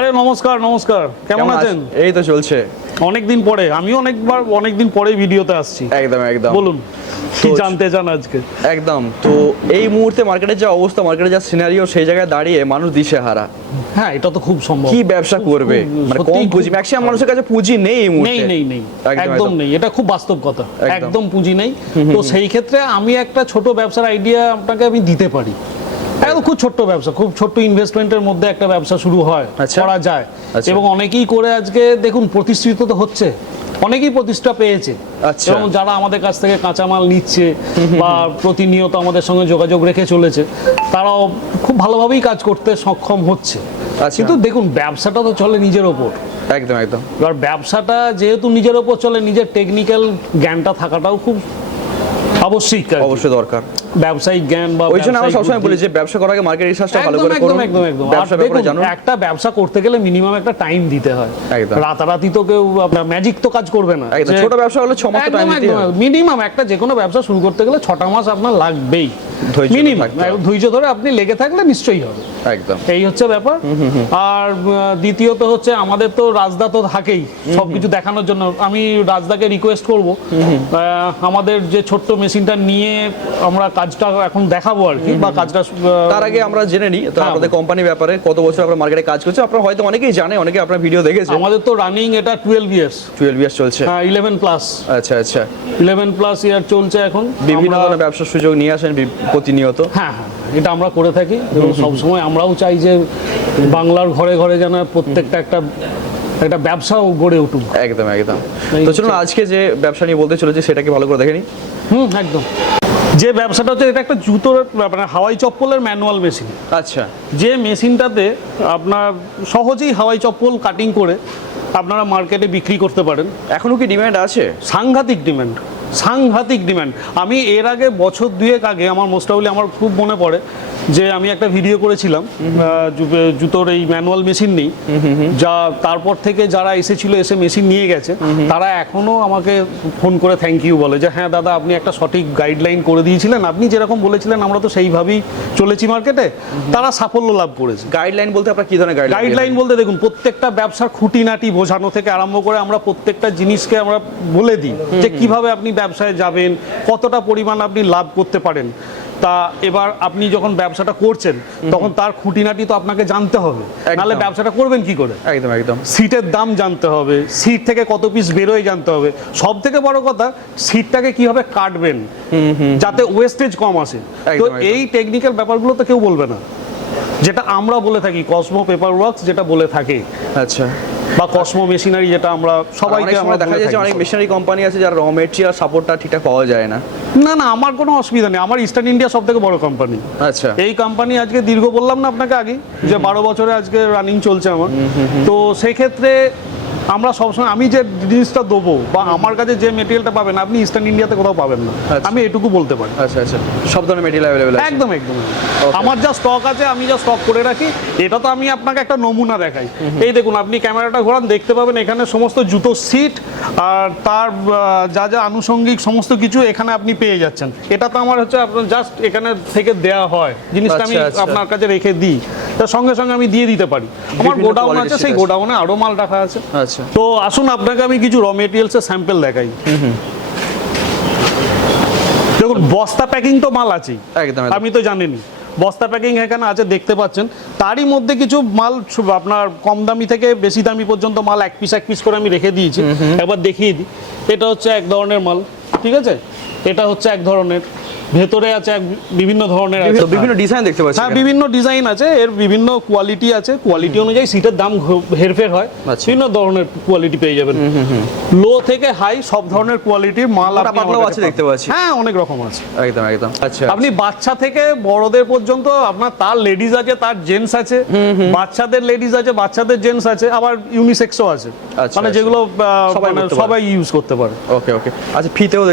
আরে নমস্কার নমস্কার, কেমন আছেন? এই তো চলছে। অনেকদিন পরে, আমিও অনেকদিন পরে ভিডিওতে আসছি। একদম একদম। বলুন কি জানতে চান আজকে? একদম। তো এই মুহূর্তে মার্কেটের যা অবস্থা, মার্কেটের যা সিনারিও, সেই জায়গায় দাঁড়িয়ে মানুষ দিশেহারা। হ্যাঁ, এটা তো খুব সম্ভব। কি ব্যবসা করবে, মানে কম পুঁজি, ম্যাক্সিমাম মানুষের কাছে পুঁজি নেই এই মুহূর্তে। নেই একদম নেই, এটা খুব বাস্তব কথা। একদম পুঁজি নেই। তো সেই ক্ষেত্রে আমি একটা ছোট ব্যবসার আইডিয়া আপনাকে আমি দিতে পারি। একদম খুব ছোট্ট ব্যবসা, খুব ছোট্ট ইনভেস্টমেন্টের মধ্যে একটা ব্যবসা শুরু হয়, করা যায়। এবং অনেকেই করে আজকে দেখুন প্রতিষ্ঠিত তো হচ্ছে, অনেকেই প্রতিষ্ঠা পেয়েছে। এবং যারা আমাদের কাছ থেকে কাঁচামাল নিচ্ছে বা প্রতিনিয়ত আমাদের সঙ্গে যোগাযোগ রেখে চলেছে, তারাও খুব ভালোভাবেই কাজ করতে সক্ষম হচ্ছে। কিন্তু দেখুন ব্যবসাটা তো চলে নিজের ওপর। একদম একদম। এবার ব্যবসাটা যেহেতু নিজের ওপর চলে, নিজের টেকনিক্যাল জ্ঞানটা থাকাটাও খুব অবশ্যই দরকার। ব্যবসায়িক জ্ঞান বা ওই জন্য আমরা সবসময় বলি যে ব্যবসা করার আগে মার্কেট রিসার্চটা ভালো করে করুন। একদম একদম। একটা ব্যবসা করতে গেলে মিনিমাম একটা টাইম দিতে হয়। রাতারাতি তো কেউ ম্যাজিক তো কাজ করবে না। ছোট ব্যবসা হলে 6 মাস টাইম দিতে হয় মিনিমাম। একটা যে কোনো ব্যবসা শুরু করতে গেলে 6টা মাস আপনার লাগবেই মিনিমাম। ধৈর্য ধরে আপনি লেগে থাকলে নিশ্চয়ই হবে। একদম, এই হচ্ছে ব্যাপার। আর দ্বিতীয়ত হচ্ছে আমাদের তো রাজদা তো থাকেই সবকিছু দেখানোর জন্য। আমি রাজদাকে রিকোয়েস্ট করব, আমাদের যে ছোট্ট মেশিনটা নিয়ে আমরা কাজটা এখন দেখাবো আর কি, বা কাজটা তার আগে আমরা জেনে নিই তো আপনাদের কোম্পানি ব্যাপারে। কত বছর আপনারা মার্কেটে কাজ করছে আপনারা হয়তো অনেকেই জানে, অনেকে আপনার ভিডিও দেখেছে। আমাদের তো রানিং এটা 12 ইয়ার্স চলছে। হ্যাঁ, 11 প্লাস। আচ্ছা আচ্ছা, 11 প্লাস ইয়ার চলছে এখন। বিভিন্ন ধরনের ব্যবসার সুযোগ নিয়ে আসেন প্রতিনিয়ত। হ্যাঁ হ্যাঁ, এটা আমরা করে থাকি এবং সবসময় আমরাও চাই যে বাংলার ঘরে ঘরে যেন প্রত্যেকটা একটা ব্যবসাও গড়ে উঠুক। একদম একদম। তো চলুন আজকে যে ব্যবসা নিয়ে বলতে চলেছি সেটাকে ভালো করে দেখে নিই। একদম। যে ব্যবসাটা হচ্ছে, এটা একটা জুতোর মানে হাওয়াই চপ্পলের ম্যানুয়াল মেশিন। আচ্ছা। যে মেশিনটাতে আপনার সহজেই হাওয়াই চপ্পল কাটিং করে আপনারা মার্কেটে বিক্রি করতে পারেন। এখনো কি ডিমান্ড আছে? সাংঘাতিক ডিমান্ড। আমি এর আগে বছর 2 আগে আমার মোস্টাবলি আমার খুব মনে পড়ে যে আমি একটা ভিডিও করেছিলাম জুতোর এই ম্যানুয়াল মেশিন নেই, যা তারপর থেকে যারা এসে মেশিন নিয়ে গেছে তারা এখনো আমাকে ফোন করে থ্যাংক ইউ বলে যে হ্যাঁ দাদা, আপনি একটা সঠিক গাইডলাইন করে দিয়েছিলেন, আপনি যেরকম বলেছিলেন আমরা তো সেইভাবেই চলেছি মার্কেটে। তারা সাফল্য লাভ করেছে। গাইডলাইন বলতে আপনারা কি ধরনের গাইডলাইন বলতে দেখুন, প্রত্যেকটা ব্যবসার খুঁটিনাটি বোঝানো থেকে আরম্ভ করে আমরা প্রত্যেকটা জিনিসকে আমরা বলে দিই যে কিভাবে আপনি ব্যবসায় যাবেন, কতটা পরিমাণ আপনি লাভ করতে পারেন। তা এবার আপনি যখন ব্যবসাটা করছেন তখন তার খুঁটিনাটি তো আপনাকে জানতে হবে, নাহলে ব্যবসাটা করবেন কি করে? একদম একদম। সিটের দাম জানতে হবে, সিট থেকে কত পিস বেরোয় জানতে হবে, সব থেকে বড় কথা সিটটাকে কিভাবে কাটবেন যাতে ওয়েস্টেজ কম আসে। তো এই টেকনিক্যাল ব্যাপারগুলো তো কেউ বলবে না, যেটা আমরা বলে থাকি কসমো পেপার ওয়ার্কস যেটা বলে থাকে। আচ্ছা। বা কসমো মেশিনারি, যেটা আমরা সবাইকে আমরা দেখা যায় যে অনেক মেশিনারি কোম্পানি আছে যারা র মেটেরিয়াল সাপোর্টটা ঠিকঠাক পাওয়া যায় না। না, আমার কোনো অসুবিধা নেই। আমার ইস্টার্ন ইন্ডিয়া সব থেকে বড় কোম্পানি। আচ্ছা। এই কোম্পানি আজকে দীর্ঘ, বললাম না আপনাকে আগে যে 12 বছরে আজকে রানিং চলছে আমার। তো সেই ক্ষেত্রে আমরা সবসময়, আমি যে জিনিসটা দেবো বা আমার কাছে যে মেটেরিয়ালটা পাবেন আপনি ইস্টার্ন ইন্ডিয়াতে কোথাও পাবেন না, আমি এটুকু বলতে পারি। আচ্ছা আচ্ছা, সব ধরনের মেটেরিয়াল অ্যাভেলেবল আছে? একদম একদম। আমার যা স্টক আছে, আমি যা স্টক করে রাখি, এটা তো আমি আপনাকে একটা নমুনা দেখাই। এই দেখুন, আপনি ক্যামেরাটা ঘোরান, দেখতে পাবেন এখানে সমস্ত জুতো সিট আর তার যা যা আনুষঙ্গিক সমস্ত কিছু এখানে আপনি পেয়ে যাচ্ছেন। এটা তো আমার হচ্ছে আপনার জাস্ট এখানে থেকে দেয়া হয়, জিনিসটা আমি আপনার কাছে রেখে দিই, তার সঙ্গে সঙ্গে আমি দিয়ে দিতে পারি। আমার গোডাউন আছে, সেই গোডাউনে আরো মাল রাখা আছে। আচ্ছা। তো আসুন আপনাকে আমি কিছু র মেটেরিয়ালসের স্যাম্পল দেখাই। দেখুন, বস্তা প্যাকিং তো মাল আছেই, আমি তো জানেনই। বস্তা প্যাকিং এখানে আছে, দেখতে পাচ্ছেন। তারই মধ্যে কিছু মাল আপনার কম দামি থেকে বেশি দামি পর্যন্ত মাল এক পিস করে আমি রেখে দিয়েছি। একবার দেখিয়ে দিই। এটা হচ্ছে এক ধরনের মাল, ঠিক আছে? এটা হচ্ছে এক ধরনের, ভেতরে আছে বিভিন্ন ধরনের আছে, বিভিন্ন ডিজাইন দেখতে পাচ্ছি। হ্যাঁ, বিভিন্ন ডিজাইন আছে, এর বিভিন্ন কোয়ালিটি আছে। কোয়ালিটি অনুযায়ী সিটের দাম হেরফের হয়। বিভিন্ন ধরনের কোয়ালিটি পেয়ে যাবেন, লো থেকে হাই সব ধরনের কোয়ালিটির মাল আছে দেখতে পাচ্ছি। হ্যাঁ, অনেক রকম আছে। একদম একদম। আচ্ছা। আপনি বাচ্চা থেকে বড়দের পর্যন্ত আপনার, তার লেডিজ আছে, তার জেন্টস আছে, বাচ্চাদের লেডিজ আছে, বাচ্চাদের জেন্টস আছে, আবার ইউনিসেক্সও আছে, মানে যেগুলো সবাই ইউজ করতে পারে। ওকে ওকে। আচ্ছা, ফিতেও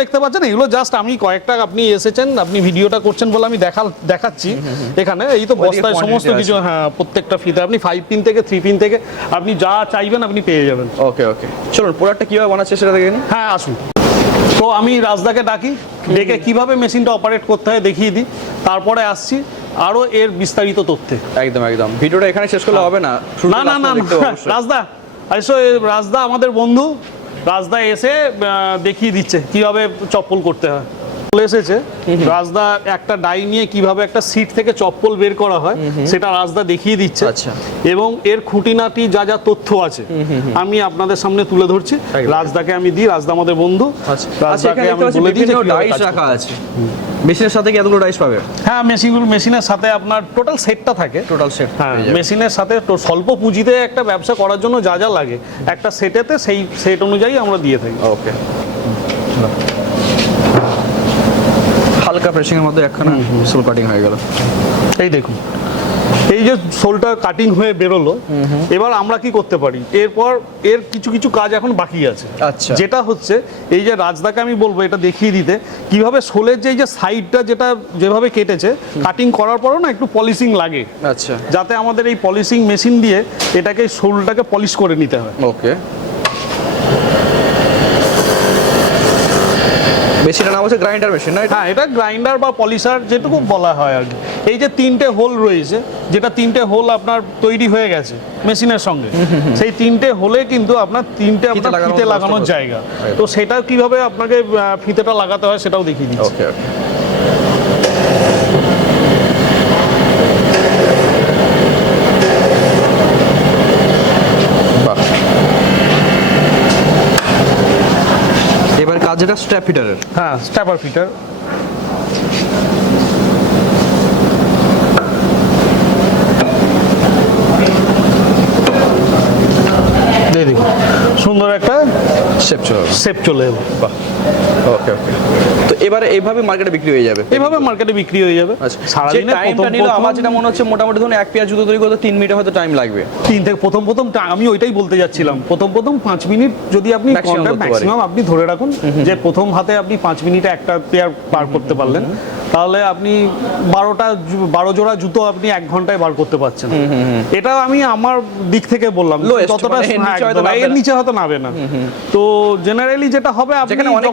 দেখতে পাচ্ছেন। এগুলো জাস্ট আমি কয়েকটা, আপনি এসেছেন, আপনি ভিডিওটা করছেন বলে আমি দেখাচ্ছি এখানে। এই তো বস্তায় সমস্ত কিছু। হ্যাঁ, প্রত্যেকটা ফিতে আপনি 5 পিন থেকে 3 পিন থেকে আপনি যা চাইবেন আপনি পেয়ে যাবেন। ওকে ওকে, চলুন প্রোডাক্টটা কিভাবে বানাচ্ছে সেটা দেখে নিন। হ্যাঁ, আসুন। তো আমি রাজদাকে ডাকি, ডেকে কিভাবে মেশিনটা অপারেট করতে হয় দেখিয়ে দিই, তারপরে আসছি আরো এর বিস্তারিত তথ্যে। একদম একদম, ভিডিওটা এখানে শেষ করলে হবে না, না না না, রাজদা আসো, রাজদা আমাদের বন্ধু, রাজদা এসে দেখিয়ে দিচ্ছে কিভাবে চপ্পল করতে হয়। চলে এসেছে রাজদা একটা ডাই নিয়ে কিভাবে একটা সিট থেকে চপ্পল বের করা হয় সেটা রাজদা দেখিয়ে দিচ্ছে। আচ্ছা। এবং এর খুঁটিনাটি যা যা তথ্য আছে আমি আপনাদের সামনে তুলে ধরছি। রাজদাকে আমি দিই, রাজদা আমাদের বন্ধু, রাজদাকে আমি বলে দিই যে ডাইস রাখা আছে মেশিনের সাথে, কি এতগুলো ডাইস পাবে? হ্যাঁ, মেশিনের সাথে আপনার টোটাল সেটটা থাকে। টোটাল সেট, হ্যাঁ, মেশিনের সাথে স্বল্প পুঁজিতে একটা ব্যবসা করার জন্য যা যা লাগে একটা সেটেতে সেই সেট অনুযায়ী আমরা দিয়ে থাকি। ওকে, হালকা প্রেসিং এর মধ্যে একখানা সোল কাটিং হয়ে গেল। এই দেখুন, এই যে সোলটা কাটিং হয়ে বেরোলো, এবার আমরা কি করতে পারি, এরপর এর কিছু কিছু কাজ এখন বাকি আছে। আচ্ছা। যেটা হচ্ছে এই যে রাজদাকে আমি বলবো এটা দেখিয়ে দিতে কিভাবে সোলের যে এই যে সাইডটা যেটা যেভাবে কেটেছে, কাটিং করার পরও না একটু পলিশিং লাগে। আচ্ছা। যাতে আমাদের এই পলিশিং মেশিন দিয়ে এটাকে সোলটাকে পলিশ করে নিতে হয়। ওকে, মেশিনের নাম হচ্ছে গ্রাইন্ডার মেশিন, না? হ্যাঁ, এটা গ্রাইন্ডার বা পলিশার যেটুকু বলা হয় আর কি। এই যে 3টে হোল রয়েছে, যেটা 3টে হোল আপনার তৈরি হয়ে গেছে মেশিনের সঙ্গে, সেই 3টে হোলে কিন্তু আপনার 3টে আপনার ফিতে লাগানোর জায়গা। তো সেটা কিভাবে আপনাকে ফিতেটা লাগাতে হয় সেটাও দেখিয়ে দিচ্ছি। ওকে ওকে, এবার কাজ যেটা স্ট্র্যাপ ফিটারের। হ্যাঁ, স্ট্যাপার ফিটার। দেখুন সুন্দর একটা শেপ চলে এলো। বাহ, ওকে ওকে। তো এবারে এইভাবে মার্কেটে বিক্রি হয়ে যাবে? এভাবে মার্কেটে বিক্রি হয়ে যাবে। সারাদিনে টাইমটা নিল আমার যেটা মনে হচ্ছে মোটামুটি ধরুন এক পেয়ার জুতো তৈরি করতে 3 মিনিট হয়তো টাইম লাগবে। 3 থেকে প্রথম আমি ওইটাই বলতে যাচ্ছিলাম, প্রথম 5 মিনিট যদি আপনি ম্যাক্সিমাম আপনি ধরে রাখুন যে প্রথম হাতে আপনি 5 মিনিটে একটা পেয়ার পার করতে পারলেন, তাহলে আপনি 12 জোড়া জুতো আপনি 1 ঘন্টায় বার করতে পারছেন। এটা আমি আমার দিক থেকে বললাম, যতটা এর নিচে হয়তো নাবে না। তো জেনারেলি যেটা হবে, আপনি অনেক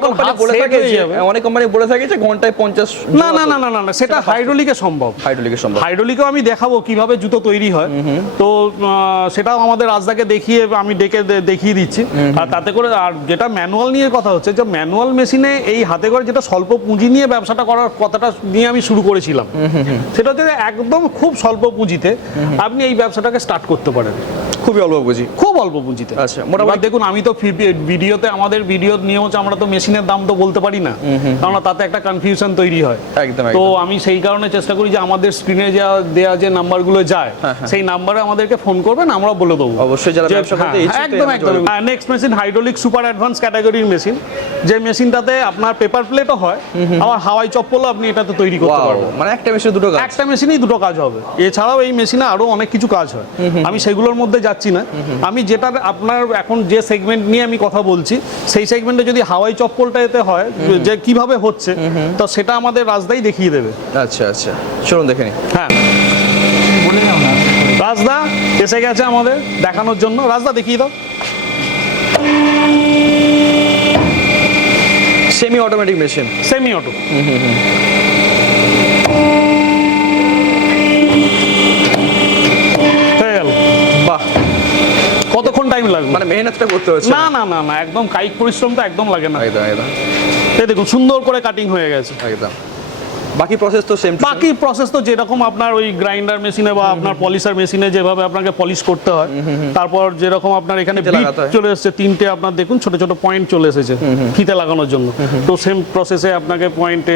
কোম্পানি বলে থাকে যে ঘন্টায় 50। না না না না না, সেটা হাইড্রোলিকে সম্ভব। হাইড্রোলিকেও আমি দেখাবো কিভাবে জুতো তৈরি হয়। তো সেটাও আমাদের রাজদাকে আমি দেখিয়ে দিচ্ছি। আর তাতে করে, আর যেটা ম্যানুয়াল নিয়ে কথা হচ্ছে, যে ম্যানুয়াল মেশিনে এই হাতে করে যেটা স্বল্প পুঁজি নিয়ে ব্যবসাটা করার কথাটা নিয়ে আমি শুরু করেছিলাম, সেটা হচ্ছে একদম খুব স্বল্প পুঁজিতে আপনি এই ব্যবসাটাকে স্টার্ট করতে পারেন। খুবই অল্প পুঁজি, খুব অল্প পুঁজিতে। আচ্ছা, মোটামুটি দেখুন, আমি তো ভিডিওতে, আমাদের ভিডিওর নিয়ম হচ্ছে আমরা তো মেশিনের দাম তো বলতে পারি না, কারণ তাতে একটা কনফিউশন তৈরি হয়। একদম। তো আমি সেই কারণে চেষ্টা করি যে আমাদের স্ক্রিনে দেয়া যে নাম্বারগুলো যায় সেই নাম্বারে আমাদেরকে ফোন করবেন, আমরা বলে দেবো। অবশ্যই যারা ব্যবসা করতে ইচ্ছুক, একদম একদম। Next machine hydraulic super advance ক্যাটাগরির মেশিন, যে মেশিনটাতে আপনার পেপার প্লেটও হয়, আবার হাওয়াই চপ্পলও আপনি এটাতে তৈরি করতে পারবেন। মানে একটা মেশিনে দুটো কাজ? একটা মেশিনেই দুটো কাজ হবে। এছাড়াও এই মেশিনে আরো অনেক কিছু কাজ হয়, আমি সেগুলোর মধ্যে যাচ্ছি না। আমি যেটা আপনার এখন যে সেগমেন্ট নিয়ে আমি কথা বলছি, সেই সেগমেন্টে যদি হাওয়াই চপ্পলটা এতে হয় যে কিভাবে হচ্ছে, তো সেটা আমাদের রাজদাই দেখিয়ে দেবে। আচ্ছা আচ্ছা, চলুন দেখে নিই। হ্যাঁ, রাজদা এসে গেছে আমাদের দেখানোর জন্য। রাজদা দেখিয়ে দাও। Semi automatic machine, semi auto. বাহ, কতক্ষণ টাইম লাগবে? মানে মেহনতটা করতে হচ্ছে না না না না, একদম কায়িক পরিশ্রম তো একদম লাগে না। একদম একদম। এই দেখুন সুন্দর করে কাটিং হয়ে গেছে। একদম। বাকি প্রসেস তো সেম? বাকি প্রসেস তো যেরকম আপনার ওই গ্রাইন্ডার মেশিনে বা আপনার পলিশার মেশিনে যেভাবে আপনাকে পলিশ করতে হয়, তারপর যেরকম আপনার এখানে চলে এসেছে 3টে, আপনার দেখুন ছোট ছোট পয়েন্ট চলে এসেছে ফিতে লাগানোর জন্য। তো সেম প্রসেসে আপনাকে পয়েন্টে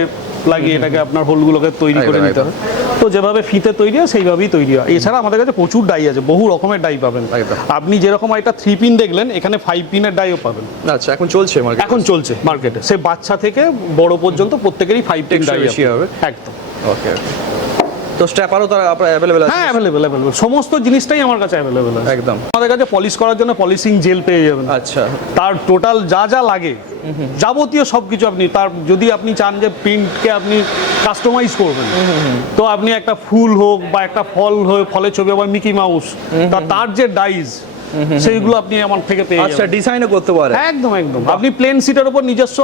লাগিয়ে এটাকে আপনার হোলগুলোকে তৈরি করে নিতে হয়। তো যেভাবে ফিতে তৈরি হয় সেইভাবেই তৈরি হয়। এছাড়া আমাদের কাছে প্রচুর ডাই আছে, বহু রকমের ডাই পাবেন। আপনি যেরকম একটা 3 পিন দেখলেন, এখানে 5 পিনের ডাইও পাবেন। আচ্ছা, এখন চলছে মার্কেটে সে বাচ্চা থেকে বড় পর্যন্ত প্রত্যেকেরই 5 পিন ডাই হবে। একদম। ওকে। তো স্ট্র্যাপারও তো আপনার अवेलेबल আছে? হ্যাঁ, अवेलेबल সমস্ত জিনিসটাই আমার কাছে अवेलेबल আছে। একদম। আমাদের কাছে পলিশ করার জন্য পলিশিং জেল পেয়ে যাবেন। আচ্ছা। তার টোটাল যা যা লাগে যাবতীয় সবকিছু আপনি, তার যদি আপনি চান যে প্রিন্টকে আপনি কাস্টমাইজ করবেন, তো আপনি একটা ফুল হোক বা একটা ফলের ছবি, আবার মিকি মাউস, তার যে ডাইজ সেইগুলো আপনি আমার থেকে পেয়ে যাবেন। আচ্ছা, ডিজাইনও করতে পারেন? একদম একদম। আপনি প্লেন সিটের উপর নিজস্ব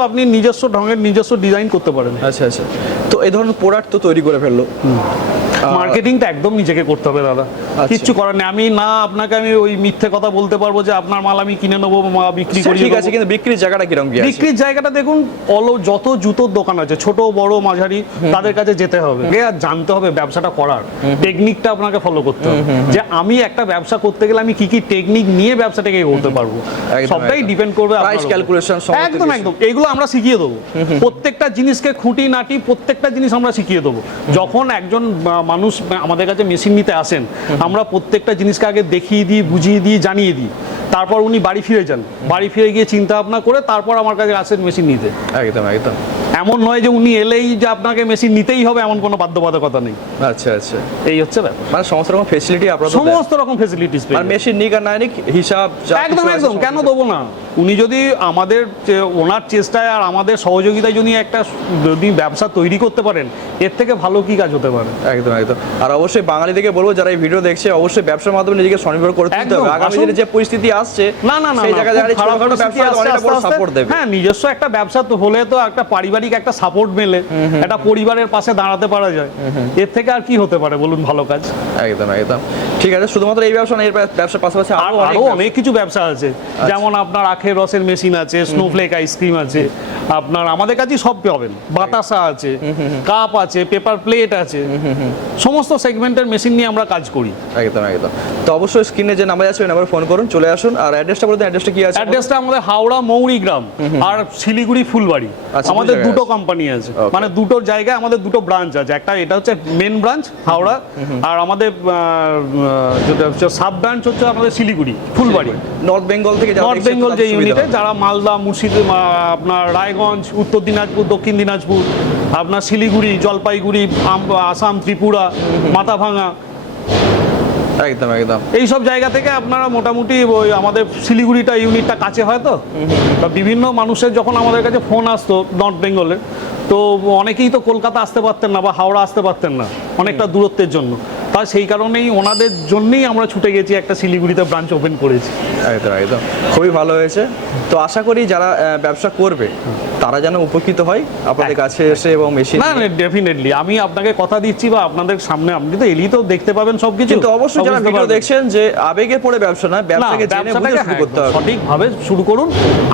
ঢঙের নিজস্ব ডিজাইন করতে পারেন। আচ্ছা আচ্ছা। তো এই ধরনের প্রোডাক্ট তো তৈরি করে ফেললো, মার্কেটিংটা একদম নিজেকে করতে হবে দাদা, কিচ্ছু করার নেই। আমি না আপনাকে আমি ওই মিথ্যে কথা বলতে পারবো যে আপনার মাল আমি কিনে নেবো বা বিক্রি করি। ঠিক আছে, কিন্তু বিক্রির জায়গাটা কিরকম কি আছে? বিক্রির জায়গাটা দেখুন, যত জুতোর দোকান আছে ছোট বড় মাঝারি, তাদের কাছে যেতে হবে, আর জানতে হবে ব্যবসাটা করার টেকনিকটা আপনাকে ফলো করতে হবে, যে আমি একটা ব্যবসা করতে গেলে আমি কি কি টেকনিক নিয়ে ব্যবসাটাকে করতে পারবো। সবটাই ডিপেন্ড করবে প্রাইস ক্যালকুলেশন, একদম একদম, এইগুলো আমরা শিখিয়ে দেবো। প্রত্যেকটা জিনিসকে খুঁটি নাটি প্রত্যেকটা জিনিস আমরা শিখিয়ে দেবো। যখন একজন মানুষ আমাদের কাছে মেশিন নিতে আসেন, আমরা প্রত্যেকটা জিনিসকে আগে দেখিয়ে দিই, বুঝিয়ে দিই, জানিয়ে দিই, তারপর উনি বাড়ি ফিরে যান, বাড়ি ফিরে গিয়ে চিন্তা ভাবনা করে তারপর আমার কাছে আসেন মেশিন নিতে। একদম একদম, এমন নয় যে উনি এলেই যে আপনাকে মেশিন নিতেই হবে, এমন কোনো বাধ্যবাধকতা নেই। আচ্ছা আচ্ছা, এই হচ্ছে ব্যাপার। মানে সমস্ত রকম ফেসিলিটি আপনারা সমস্ত রকম ফেসিলিটিস আর মেশিন নিক আর না নিক হিসাব একদম একদম, কেন দেবো না? উনি যদি আমাদের ওনার চেষ্টায় আর আমাদের সহযোগিতায় যদি ব্যবসা তৈরি করতে পারেন, এর থেকে ভালো কি কাজ হতে পারে? একদম একদম। আর অবশ্যই বাঙালি থেকে বলবো যারা এই ভিডিও দেখছে, অবশ্যই ব্যবসার মাধ্যমে নিজেকে স্বনির্ভর করতে হবে। আগামী দিনে যে পরিস্থিতি আসছে, না না না, সেই জায়গায় দাঁড়িয়ে ছোটখাটো ব্যবসা অনেকটা বড় সাপোর্ট দেবে। হ্যাঁ, নিজস্ব একটা ব্যবসা তো হলে তো একটা পারিবারিক একটা সাপোর্ট মেলে, একটা পরিবারের পাশে দাঁড়াতে পারা যায়, এর থেকে আর কি হতে পারে বলুন ভালো কাজ? একদম একদম, ঠিক আছে। শুধুমাত্র এই ব্যবসা না, এর ব্যবসার পাশাপাশি আরো অনেক কিছু ব্যবসা আছে, যেমন আপনার আখের রসের মেশিন আছে, স্নোফ্লেক আইসক্রিম আছে, আপনার আমাদের কাছে সব পাবেন, বাতাসা আছে, কাপ আছে, পেপার প্লেট আছে, সমস্ত সেগমেন্টের মেশিন নিয়ে আমরা কাজ করি। একদম একদম। তো অবশ্যই স্ক্রিনে যে নাম্বার আছে ওই নাম্বারে ফোন করুন, চলে আসুন। আর অ্যাড্রেসটা বলতে, অ্যাড্রেসটা কি আছে? অ্যাড্রেসটা আমাদের হাওড়া মৌরিগ্রাম আর শিলিগুড়ি ফুলবাড়ি। আমাদের দুটো কোম্পানি আছে, মানে দুটো জায়গায় আমাদের দুটো ব্রাঞ্চ আছে। একটা এটা হচ্ছে মেন ব্রাঞ্চ হাওড়া, আর আমাদের যেটা হচ্ছে সাব ব্রাঞ্চ হচ্ছে আমাদের শিলিগুড়ি ফুলবাড়ি। নর্থ বেঙ্গল থেকে নর্থ বেঙ্গল যে ইউনিটে, যারা মালদা, আপনার রায়গঞ্জ, উত্তর দিনাজপুর, দক্ষিণ দিনাজপুর, আপনার শিলিগুড়ি, জলপাইগুড়ি, আসাম, ত্রিপুরা, মাথাভাঙা, একদম একদম, এই সব জায়গা থেকে আপনারা মোটামুটি ওই আমাদের শিলিগুড়িটা ইউনিটটা কাছে হয়তো, বা বিভিন্ন মানুষের যখন আমাদের কাছে ফোন আসতো নর্থ বেঙ্গলের, তো অনেকেই তো কলকাতা আসতে পারতেন না বা হাওড়া আসতে পারতেন না অনেকটা দূরত্বের জন্য, তা সেই কারণেই ওনাদের জন্যই আমরা ছুটে গেছি, একটা শিলিগুড়িতে ব্রাঞ্চ ওপেন করেছি। একদম একদম, খুবই ভালো হয়েছে। তো আশা করি যারা ব্যবসা করবে তারা যেন উপকৃত হয় আপনাদের কাছে এসে এবং মেশিন। না না, ডেফিনেটলি আমি আপনাকে কথা দিচ্ছি, বা আপনাদের সামনে আপনি তো এলি তো দেখতে পাবেন সবকিছু। কিন্তু অবশ্যই যারা ভিডিও দেখছেন, যে আবেগে পড়ে ব্যবসা না, ব্যবসাকে জেনে বুঝে শুরু করতে হবে, সঠিকভাবে শুরু করুন।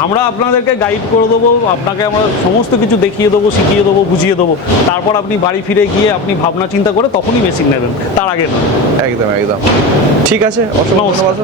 আমরা আপনাদেরকে গাইড করে দেবো, আপনাকে আমরা সমস্ত কিছু দেখিয়ে দেবো, শিখিয়ে দেবো, বুঝিয়ে দেবো, তারপর আপনি বাড়ি ফিরে গিয়ে আপনি ভাবনা চিন্তা করে তখনই মেশিন নেবেন, তার আগে না। একদম একদম, ঠিক আছে, অসংখ্য ধন্যবাদ।